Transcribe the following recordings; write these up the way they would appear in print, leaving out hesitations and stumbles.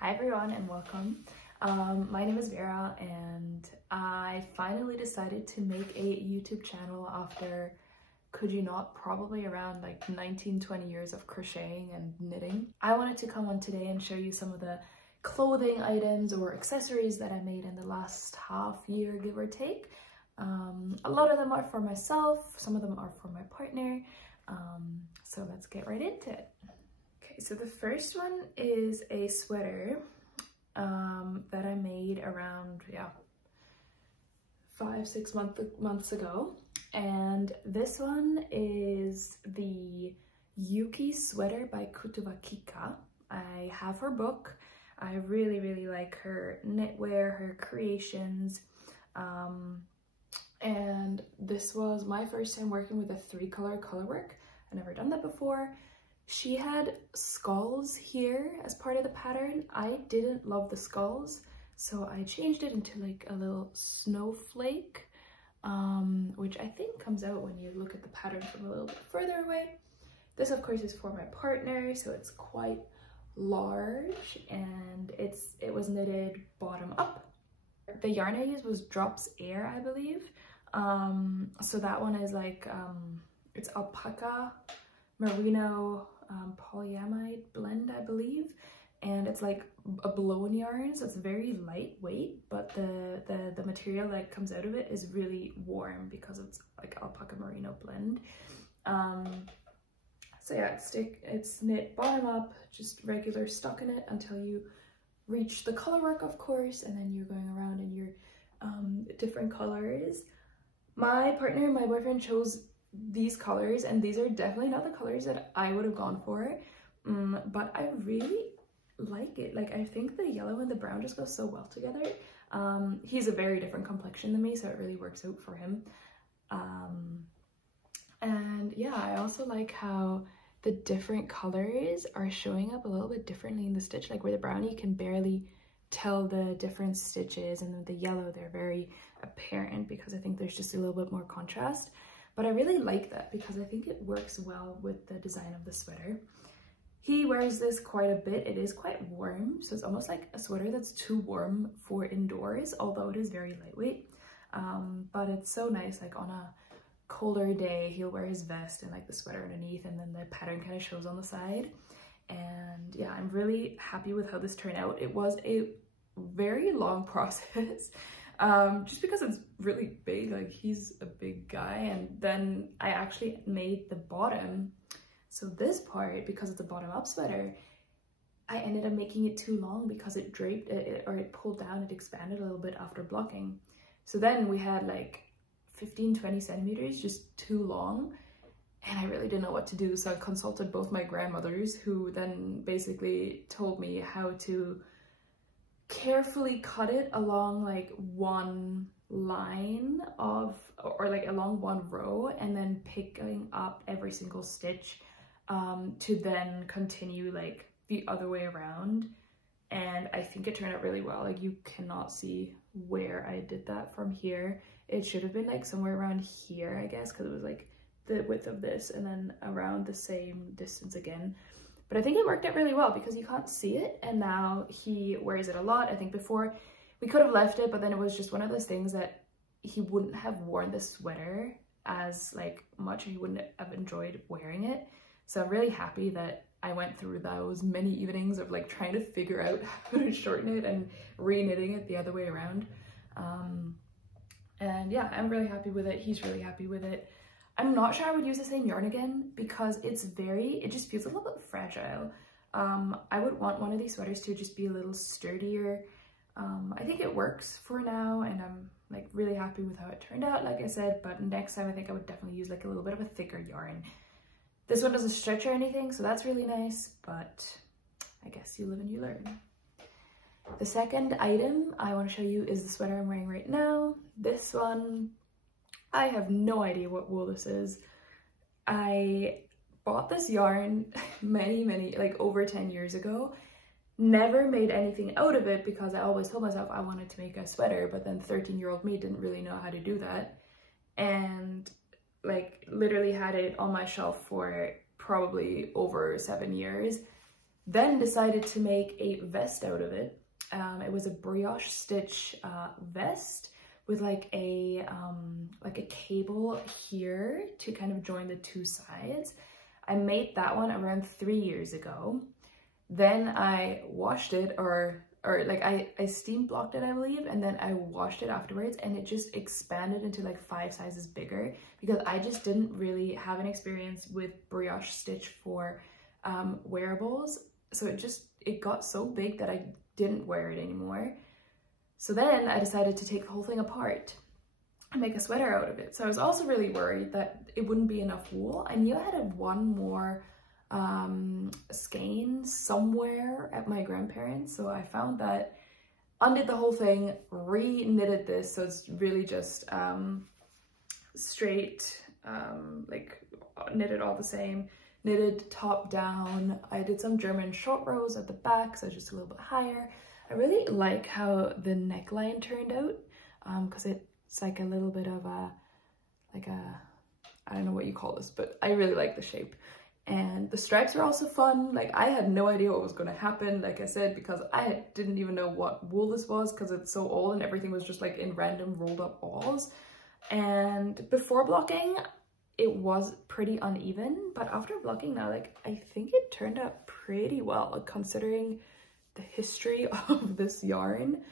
Hi everyone and welcome. My name is Vera and I finally decided to make a YouTube channel after, could you not, probably around like 19-20 years of crocheting and knitting. I wanted to come on today and show you some of the clothing items or accessories that I made in the last half year, give or take. A lot of them are for myself, some of them are for my partner. So let's get right into it. Okay, so the first one is a sweater that I made around 5-6 months ago, and this one is the Yuki sweater by Kutovakika. I have her book. I really like her knitwear, her creations, and this was my first time working with a 3-color colorwork. I've never done that before. She had skulls here as part of the pattern. I didn't love the skulls, so I changed it into like a little snowflake, which I think comes out when you look at the pattern from a little bit further away. This of course is for my partner, so it's quite large, and it was knitted bottom up. The yarn I used was Drops Air, I believe. So that one is like, it's alpaca, merino, polyamide blend, I believe, and it's like a blown yarn, so it's very lightweight, but the material that comes out of it is really warm because it's like alpaca merino blend. So yeah, it's knit bottom up, just regular stockinette until you reach the colorwork, of course, and then you're going around in your different colors. My partner, my boyfriend, chose these colors, and these are definitely not the colors that I would have gone for, but I really like it. Like, I think the yellow and the brown just go so well together. He's a very different complexion than me, so it really works out for him. And yeah, I also like how the different colors are showing up a little bit differently in the stitch. Like where the brown, you can barely tell the different stitches, and then the yellow, they're very apparent because I think there's just a little bit more contrast. But I really like that because I think it works well with the design of the sweater. He wears this quite a bit. It is quite warm, so it's almost like a sweater that's too warm for indoors, although it is very lightweight. But it's so nice, like on a colder day, he'll wear his vest and like the sweater underneath, and then the pattern kind of shows on the side. And yeah, I'm really happy with how this turned out. It was a very long process. Just because it's really big, like he's a big guy, and then I actually made the bottom. So this part, because it's a bottom up sweater, I ended up making it too long because it draped or it pulled down, it expanded a little bit after blocking. So then we had like 15-20 centimeters just too long, and I really didn't know what to do. So I consulted both my grandmothers, who then basically told me how to carefully cut it along like one line of, or like along one row, and then picking up every single stitch to then continue like the other way around. And I think it turned out really well. Like, you cannot see where I did that from here. It should have been like somewhere around here, I guess, because it was like the width of this and then around the same distance again. But I think it worked out really well because you can't see it, and now he wears it a lot. I think before we could have left it, but then it was just one of those things that he wouldn't have worn the sweater as like much, or he wouldn't have enjoyed wearing it. So I'm really happy that I went through those many evenings of like trying to figure out how to shorten it and re-knitting it the other way around. And yeah, I'm really happy with it. He's really happy with it. I'm not sure I would use the same yarn again because it just feels a little bit fragile. I would want one of these sweaters to just be a little sturdier. I think it works for now, and I'm like really happy with how it turned out, like I said, but next time I think I would definitely use like a little bit of a thicker yarn. This one doesn't stretch or anything, so that's really nice, but I guess you live and you learn. The second item I want to show you is the sweater I'm wearing right now. This one, I have no idea what wool this is. I bought this yarn many, like over 10 years ago. Never made anything out of it because I always told myself I wanted to make a sweater, but then 13-year-old me didn't really know how to do that. And like literally had it on my shelf for probably over 7 years. Then decided to make a vest out of it. It was a brioche stitch vest with like a cable here to kind of join the two sides. I made that one around 3 years ago. Then I washed it, or like I steam blocked it, I believe, and then I washed it afterwards, and it just expanded into like 5 sizes bigger because I just didn't really have an experience with brioche stitch for wearables. So it got so big that I didn't wear it anymore. So then I decided to take the whole thing apart and make a sweater out of it. So I was also really worried that it wouldn't be enough wool. I knew I had one more skein somewhere at my grandparents, so I found that, undid the whole thing, re-knitted this, so it's really just straight, like knitted all the same, knitted top down. I did some German short rows at the back, so just a little bit higher. I really like how the neckline turned out, because it's like a little bit of a, I don't know what you call this, but I really like the shape. And the stripes are also fun. Like, I had no idea what was going to happen, like I said, because I didn't even know what wool this was because it's so old and everything was just like in random rolled up balls. And before blocking, it was pretty uneven, but after blocking now, like, I think it turned out pretty well considering the history of this yarn.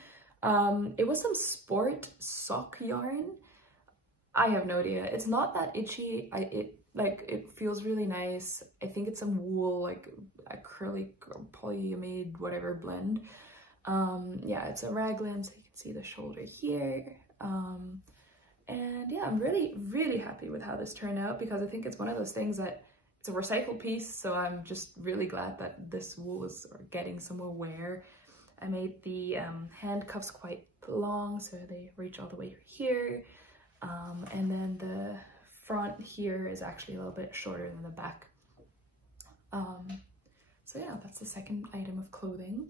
It was some sport sock yarn. I have no idea. It's not that itchy. It feels really nice. I think it's some wool, like acrylic or polyamide, whatever blend. Yeah, it's a Raglan, so you can see the shoulder here. And yeah, I'm really, really happy with how this turned out because I think it's one of those things that it's a recycled piece, so I'm just really glad that this wool is getting some more wear. I made the handcuffs quite long, so they reach all the way here. And then the front here is actually a little bit shorter than the back. So yeah, that's the second item of clothing.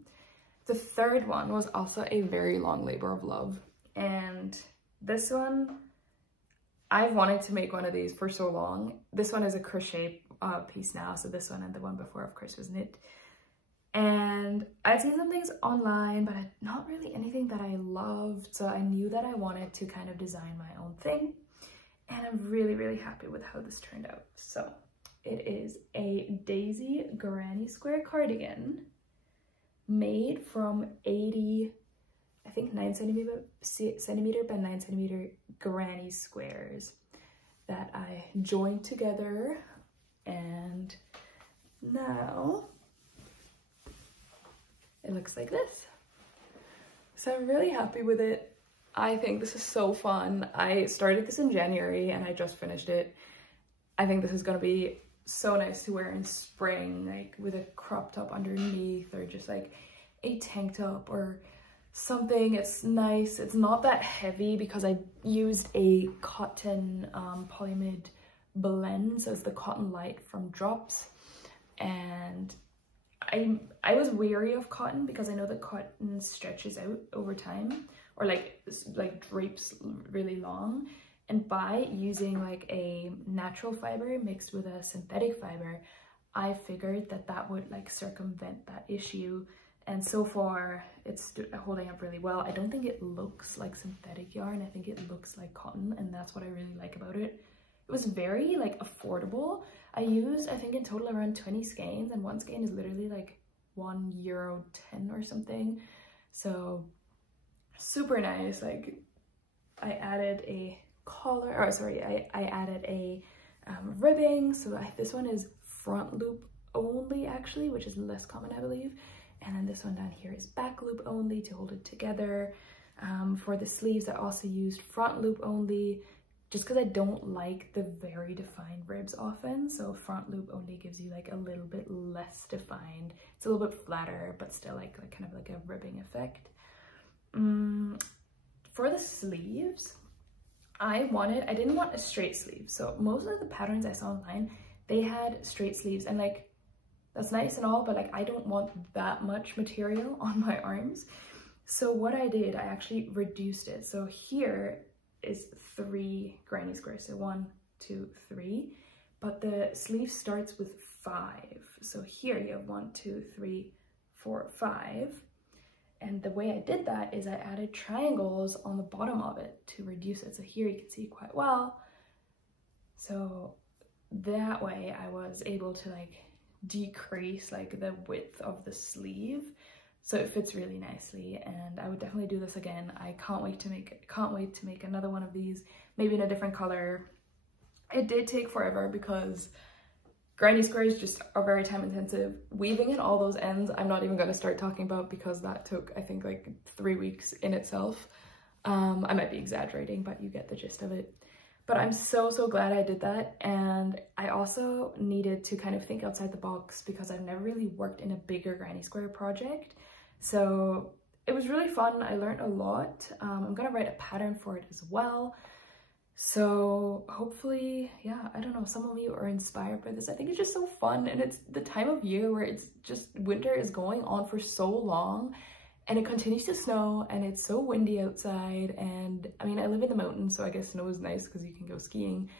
The third one was also a very long labor of love, and this one, I've wanted to make one of these for so long. This one is a crochet piece now, so this one and the one before, of course, was knit. And I'd seen some things online, but not really anything that I loved, so I knew that I wanted to kind of design my own thing. And I'm really, really happy with how this turned out. So it is a daisy granny square cardigan made from 80, I think 9 centimeter by 9 centimeter granny squares that I joined together. And now it looks like this. So I'm really happy with it. I think this is so fun. I started this in January and I just finished it. I think this is gonna be so nice to wear in spring, like with a crop top underneath or just like a tank top or something. It's nice. It's not that heavy because I used a cotton polyamide blend, so it's the Cotton Light from Drops. And I was wary of cotton because I know that cotton stretches out over time, or like drapes really long. And by using like a natural fiber mixed with a synthetic fiber, I figured that that would like circumvent that issue. And so far it's holding up really well. I don't think it looks like synthetic yarn. I think it looks like cotton, and that's what I really like about it. It was very like affordable. I used, I think in total around 20 skeins, and one skein is literally like €1.10 or something. So super nice. Like I added a collar, or sorry, I added a ribbing. So this one is front loop only actually, which is less common, I believe. And then this one down here is back loop only to hold it together. For the sleeves, I also used front loop only, just because I don't like the very defined ribs often. So front loop only gives you like a little bit less defined. It's a little bit flatter, but still like kind of like a ribbing effect. For the sleeves, I didn't want a straight sleeve. So most of the patterns I saw online, they had straight sleeves, and like, that's nice and all, but like I don't want that much material on my arms. So what I did, I actually reduced it. So here is 3 granny squares, so 1, 2, 3, but the sleeve starts with 5. So here you have 1, 2, 3, 4, 5. And the way I did that is I added triangles on the bottom of it to reduce it. So here you can see quite well. So that way I was able to like decrease like the width of the sleeve. So it fits really nicely, and I would definitely do this again. I can't wait to make another one of these, maybe in a different color. It did take forever because granny squares just are very time intensive. Weaving in all those ends, I'm not even going to start talking about because that took, I think, like 3 weeks in itself. I might be exaggerating, but you get the gist of it. But I'm so glad I did that. And I also needed to kind of think outside the box because I've never really worked in a bigger granny square project. So it was really fun. I learned a lot. I'm gonna write a pattern for it as well. So hopefully, yeah, I don't know, some of you are inspired by this. I think it's just so fun, and it's the time of year where it's just winter is going on for so long and it continues to snow and it's so windy outside. And I mean, I live in the mountains, so I guess snow is nice because you can go skiing,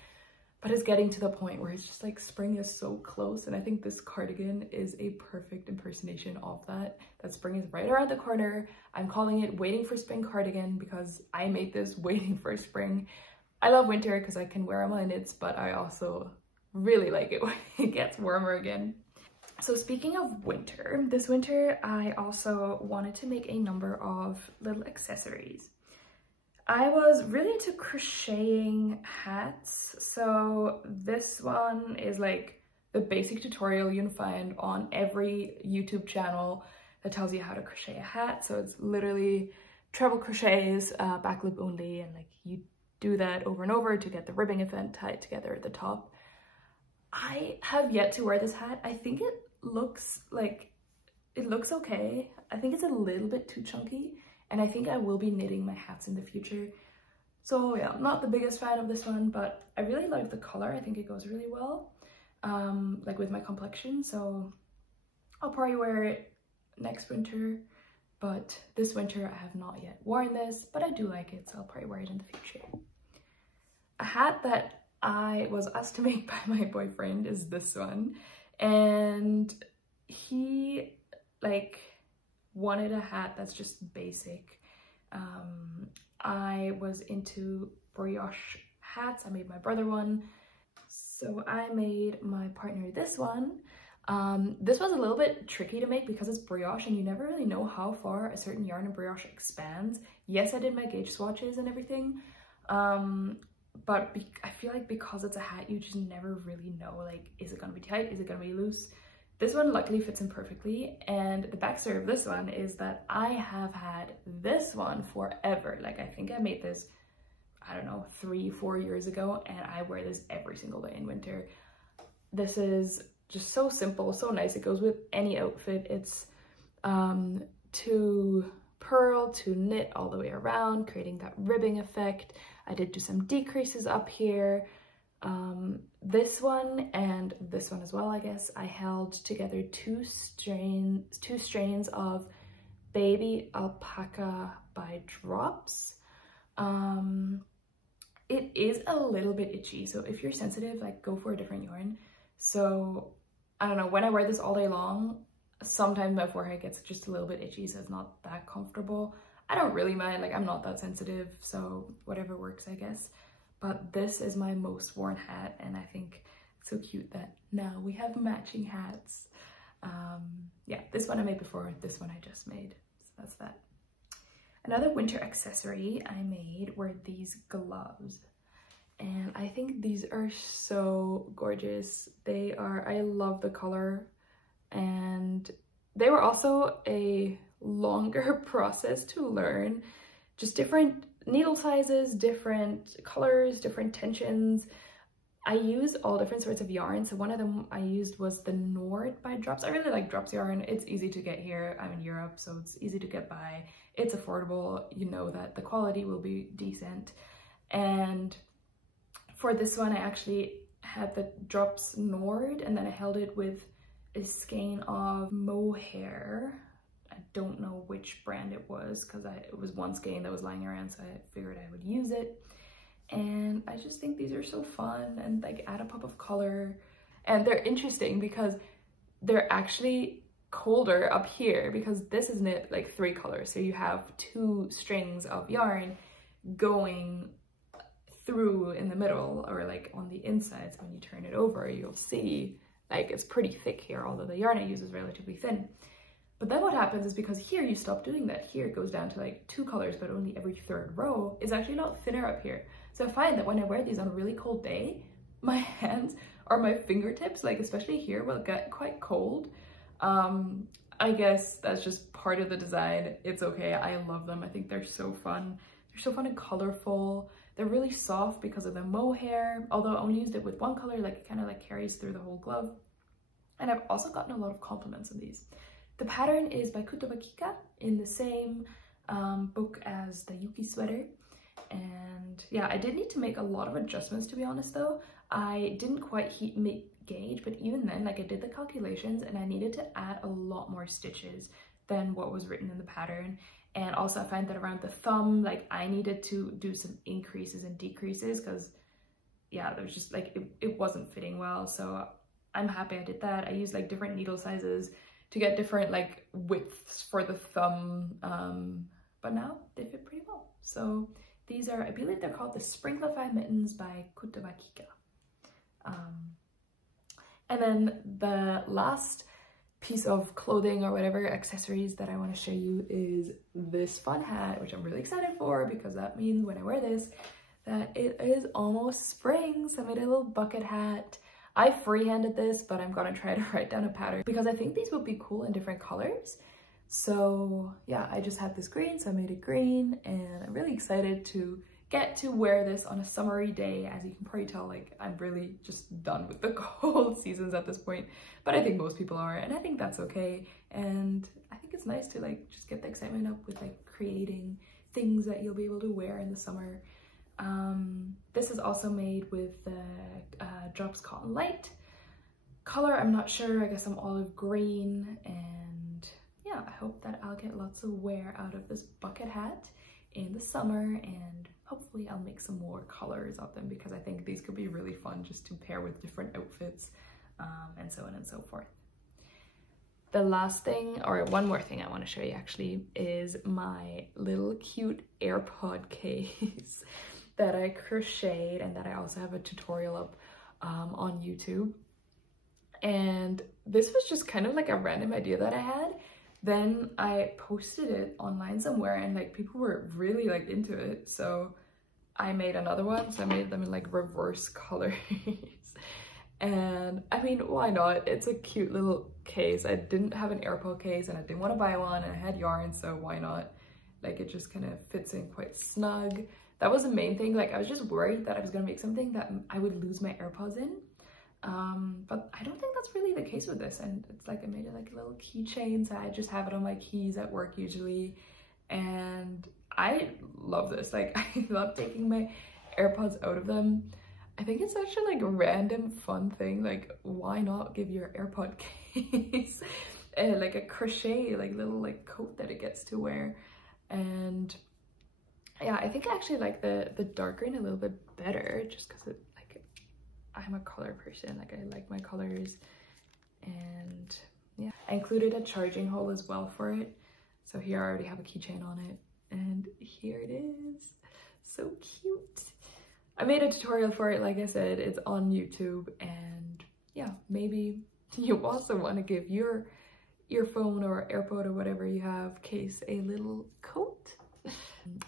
but it's getting to the point where it's just like spring is so close. And I think this cardigan is a perfect impersonation of that spring is right around the corner. I'm calling it Waiting for Spring Cardigan because I made this waiting for spring. I love winter because I can wear all my knits, but I also really like it when it gets warmer again. So speaking of winter, this winter I also wanted to make a number of little accessories. I was really into crocheting hats. So this one is like the basic tutorial you can find on every YouTube channel that tells you how to crochet a hat. So it's literally treble crochets, back loop only, and like you do that over and over to get the ribbing effect tied together at the top. I have yet to wear this hat. I think it looks okay. I think it's a little bit too chunky, and I think I will be knitting my hats in the future. So yeah, I'm not the biggest fan of this one, but I really like the color. I think it goes really well, like with my complexion. So I'll probably wear it next winter, but this winter I have not yet worn this, but I do like it, so I'll probably wear it in the future. A hat that I was asked to make by my boyfriend is this one, and he like wanted a hat that's just basic. I was into brioche hats. I made my brother one, so I made my partner this one. This was a little bit tricky to make because it's brioche and you never really know how far a certain yarn and brioche expands. Yes, I did my gauge swatches and everything, but I feel like because it's a hat, you just never really know, like, is it gonna be tight? Is it gonna be loose? This one luckily fits in perfectly, and the backstory of this one is that I have had this one forever. Like, I think I made this, I don't know, 3-4 years ago, and I wear this every single day in winter. This is just so simple, so nice. It goes with any outfit. It's to purl, to knit all the way around, creating that ribbing effect. I did do some decreases up here. This one and this one as well, I guess. I held together two strains of baby alpaca by Drops. It is a little bit itchy, so if you're sensitive, like, go for a different yarn. So I don't know, when I wear this all day long, sometimes my forehead gets just a little bit itchy, so it's not that comfortable. I don't really mind, like, I'm not that sensitive, so whatever works, I guess. But this is my most worn hat, and I think it's so cute that now we have matching hats. Yeah, this one I made before, this one I just made, so that's that. Another winter accessory I made were these gloves, and I think these are so gorgeous. They are, I love the color, and they were also a longer process to learn. Just different needle sizes, different colors, different tensions. I used all different sorts of yarn. So one of them I used was the Nord by Drops. I really like Drops yarn. It's easy to get here. I'm in Europe, so it's easy to get by. It's affordable. You know that the quality will be decent. And for this one, I actually had the Drops Nord, and then I held it with a skein of mohair. I don't know which brand it was because it was one skein that was lying around, so I figured I would use it. And I just think these are so fun and like add a pop of color. And they're interesting because they're actually colder up here because this is knit like 3 colors. So you have 2 strings of yarn going through in the middle or like on the insides. When you turn it over, you'll see like it's pretty thick here, although the yarn I use is relatively thin. But then what happens is because here you stop doing that, here it goes down to like 2 colors, but only every 3rd row is actually not thinner up here. So I find that when I wear these on a really cold day, my hands or my fingertips, like especially here, will get quite cold. I guess that's just part of the design. It's okay, I love them. I think they're so fun. They're so fun and colorful. They're really soft because of the mohair, although I only used it with 1 color, like it kind of like carries through the whole glove. And I've also gotten a lot of compliments on these. The pattern is by Kutovakika in the same book as the Yuki sweater. And yeah, I did need to make a lot of adjustments, to be honest though. I didn't quite gauge, but even then, like I did the calculations and I needed to add a lot more stitches than what was written in the pattern. And also I find that around the thumb, like I needed to do some increases and decreases because yeah, there was just like, it wasn't fitting well. So I'm happy I did that. I used like different needle sizes to get different like widths for the thumb, but now they fit pretty well. So these are, I believe they're called the Sprinklify Mittens by Kutovakika. And then the last piece of clothing or whatever accessories that I want to show you is this fun hat, which I'm really excited for because that means when I wear this that it is almost spring. So I made a little bucket hat. I freehanded this, but I'm gonna try to write down a pattern because I think these would be cool in different colors. So yeah, I just had this green, so I made it green, and I'm really excited to get to wear this on a summery day. As you can probably tell, like I'm really just done with the cold seasons at this point, but I think most people are, and I think that's okay. And I think it's nice to like just get the excitement up with like creating things that you'll be able to wear in the summer. This is also made with the Drops Cotton Light color. I'm not sure, I guess I'm olive green, and yeah, I hope that I'll get lots of wear out of this bucket hat in the summer, and hopefully I'll make some more colors of them because I think these could be really fun just to pair with different outfits, and so on and so forth. The last thing, or one more thing I want to show you actually, is my little cute AirPod case that I crocheted and that I also have a tutorial up on YouTube. And this was just kind of like a random idea that I had. Then I posted it online somewhere and like people were really like into it. So I made another one. So I made them in like reverse colors. And I mean, why not? It's a cute little case. I didn't have an AirPod case and I didn't want to buy one, and I had yarn, so why not? Like it just kind of fits in quite snug. That was the main thing. Like I was just worried that I was gonna make something that I would lose my AirPods in. But I don't think that's really the case with this. And it's like I made it like a little keychain, so I just have it on my keys at work usually. And I love this. Like I love taking my AirPods out of them. I think it's such a like random fun thing. Like why not give your AirPod case like a crochet like little like coat that it gets to wear. And yeah, I think I actually like the dark green a little bit better just because it like I'm a color person, like I like my colors. And yeah, I included a charging hole as well for it. So here I already have a keychain on it, and here it is. So cute. I made a tutorial for it, like I said, it's on YouTube, and yeah, maybe you also want to give your earphone or AirPod or whatever you have case a little coat.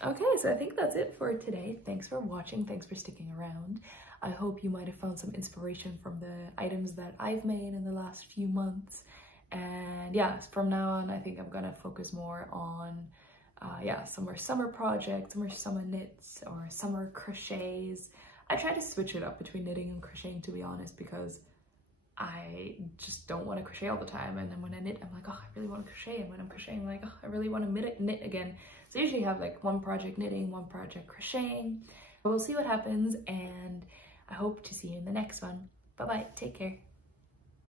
Okay, so I think that's it for today. Thanks for watching, thanks for sticking around. I hope you might have found some inspiration from the items that I've made in the last few months. And yeah, from now on, I think I'm gonna focus more on yeah, some more summer projects, some more summer knits or summer crochets. I try to switch it up between knitting and crocheting, to be honest, because I just don't want to crochet all the time. And then when I knit, I'm like, oh, I really want to crochet. And when I'm crocheting, I'm like, oh, I really want to knit again. So I usually have like one project knitting, one project crocheting. But we'll see what happens, and I hope to see you in the next one. Bye-bye, take care.